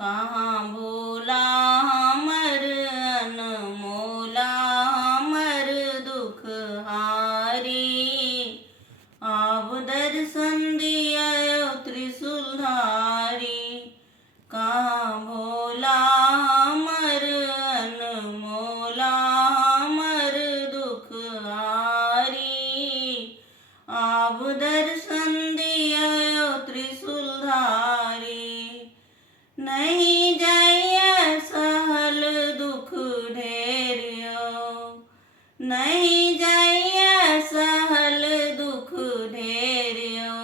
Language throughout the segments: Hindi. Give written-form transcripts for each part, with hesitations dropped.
कहाँ भोला हमर अनमोला हमर दुख हारी। आब दर्शन दियो त्रिशूलधारी। कहाँ भोला हमर अनमोला हमर दुख हारी। आब दर्शन दियो त्रिशूलधारी। नहीं जाइए सहल दुख ढेरियो, नहीं जाइए सहल दुख ढेरियो।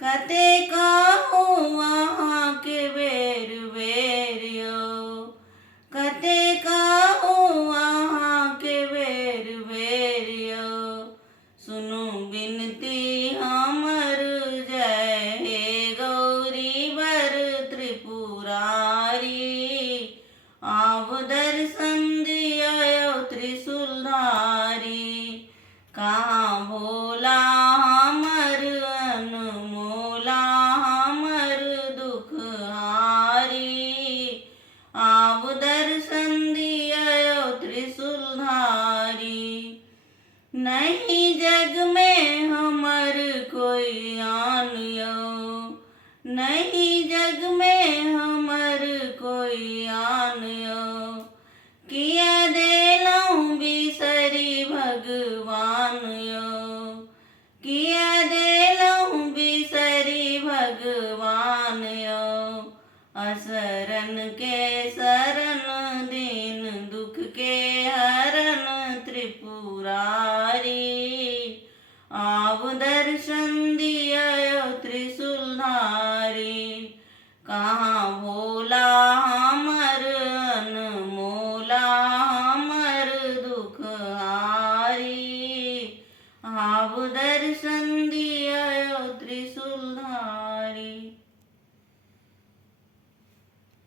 कते कहूँ वहाँ के बेर बेरियो, कते कहूँ वहाँ के बेर बेरियो। सुनु बिनती हमर जय हे गौरी वर त्रिपुरारी। आब दर्शन दियो त्रिशूलधारी। कहाँ भोला हमर अनमोला हमर दुख हारी। आब दर्शन दियो त्रिशूलधारी। नहीं जग में हमर कोई आनियो, नहीं जग में हमर कोई आनियो। किया देलौं बिसरी भगवान यो, किया देलौं बिसरी भगवान यो। असरन के शरण दीन दुख के हरण त्रिपुरारी। आब दर्शन दियो त्रिशूलधारी। कहाँ भो